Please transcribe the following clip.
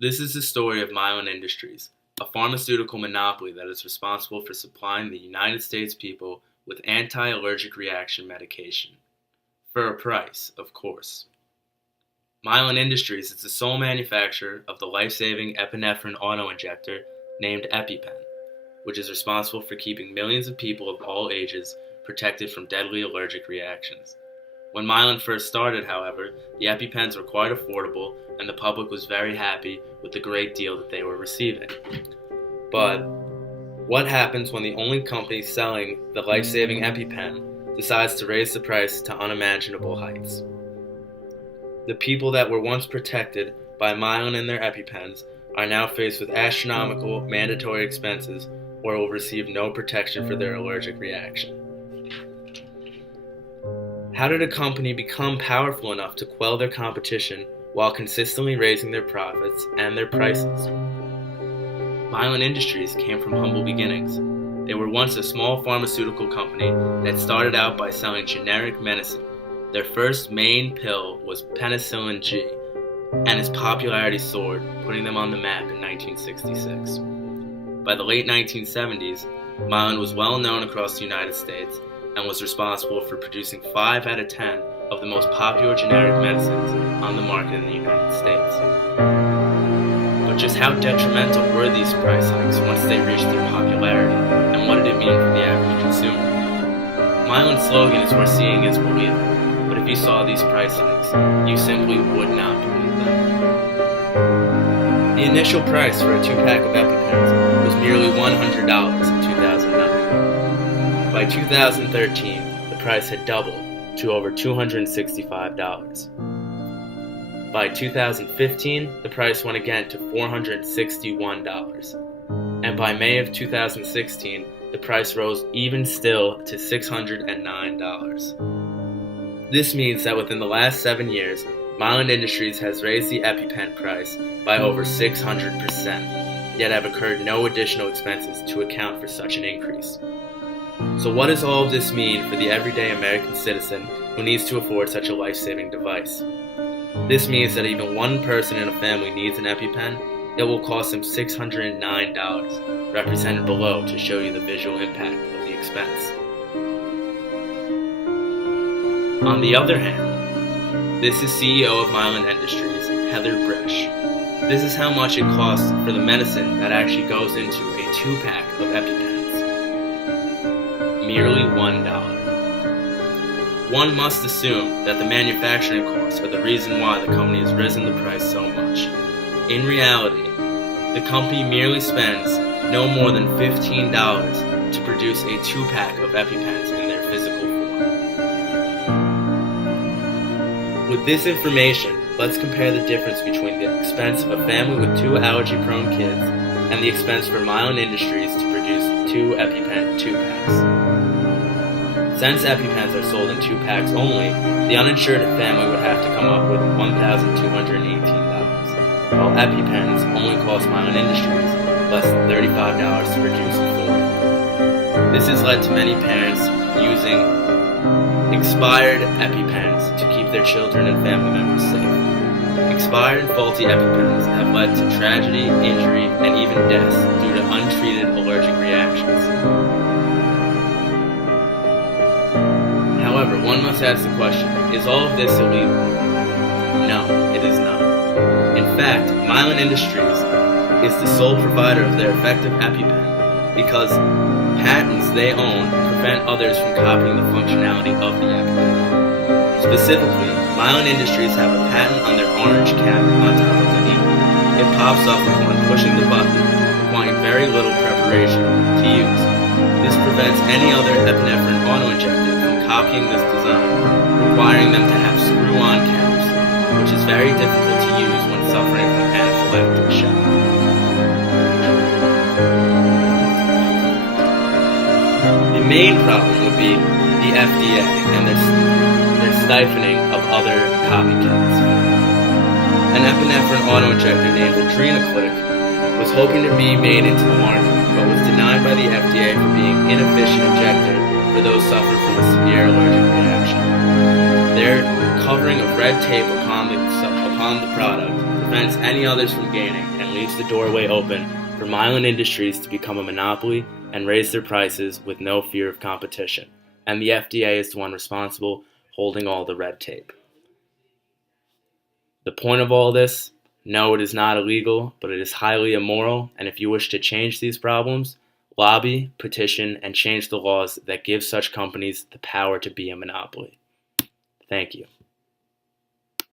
This is the story of Mylan Industries, a pharmaceutical monopoly that is responsible for supplying the United States people with anti-allergic reaction medication. For a price, of course. Mylan Industries is the sole manufacturer of the lifesaving epinephrine auto-injector named Epipen, which is responsible for keeping millions of people of all ages protected from deadly allergic reactions. When Mylan first started, however, the EpiPens were quite affordable and the public was very happy with the great deal that they were receiving. But what happens when the only company selling the life-saving EpiPen decides to raise the price to unimaginable heights? The people that were once protected by Mylan and their EpiPens are now faced with astronomical mandatory expenses or will receive no protection for their allergic reaction. How did a company become powerful enough to quell their competition while consistently raising their profits and their prices? Mylan Industries came from humble beginnings. They were once a small pharmaceutical company that started out by selling generic medicine. Their first main pill was penicillin G, and its popularity soared, putting them on the map in 1966. By the late 1970s, Mylan was well known across the United States and was responsible for producing 5 out of 10 of the most popular generic medicines on the market in the United States. But just how detrimental were these price hikes once they reached their popularity, and what did it mean for the average consumer? Mylan's slogan is "Where seeing is believing," but if you saw these price hikes, you simply would not believe them. The initial price for a 2-pack of EpiPens was merely $100 in 2009. By 2013, the price had doubled to over $265. By 2015, the price went again to $461. And by May of 2016, the price rose even still to $609. This means that within the last 7 years, Mylan Industries has raised the EpiPen price by over 600%, yet have incurred no additional expenses to account for such an increase. So what does all of this mean for the everyday American citizen who needs to afford such a life-saving device? This means that even one person in a family needs an EpiPen, it will cost them $609, represented below to show you the visual impact of the expense. On the other hand, this is CEO of Mylan Industries, Heather Bresch. This is how much it costs for the medicine that actually goes into a 2-pack of EpiPens. Merely $1. One must assume that the manufacturing costs are the reason why the company has risen the price so much. In reality, the company merely spends no more than $15 to produce a 2-pack of EpiPens in their physical form. With this information, let's compare the difference between the expense of a family with 2 allergy-prone kids and the expense for Mylan Industries to produce 2 EpiPen 2-packs. Since EpiPens are sold in 2-packs only, the uninsured family would have to come up with $1,218, while EpiPens only cost Mylan Industries less than $35 to produce in 4. This has led to many parents using expired EpiPens to keep their children and family members safe. Expired and faulty EpiPens have led to tragedy, injury, and even deaths due to untreated allergic reactions. However, one must ask the question, is all of this illegal? No, it is not. In fact, Mylan Industries is the sole provider of their effective EpiPen because patents they own prevent others from copying the functionality of the EpiPen. Specifically, Mylan Industries have a patent on their orange cap on top of the needle. It pops up upon pushing the button, requiring very little preparation to use. This prevents any other epinephrine auto-injector copying this design, requiring them to have screw-on caps, which is very difficult to use when suffering from anaphylactic shock. The main problem would be the FDA and their stifling of other copycats. An epinephrine auto-injector named Adrenaclick was hoping to be made into the market, but was denied by the FDA for being an inefficient injector for those suffering from a severe allergic reaction. Their covering of red tape upon the product prevents any others from gaining and leaves the doorway open for Mylan Industries to become a monopoly and raise their prices with no fear of competition. And the FDA is the one responsible, holding all the red tape. The point of all this? No, it is not illegal, but it is highly immoral, and if you wish to change these problems, lobby, petition, and change the laws that give such companies the power to be a monopoly. Thank you.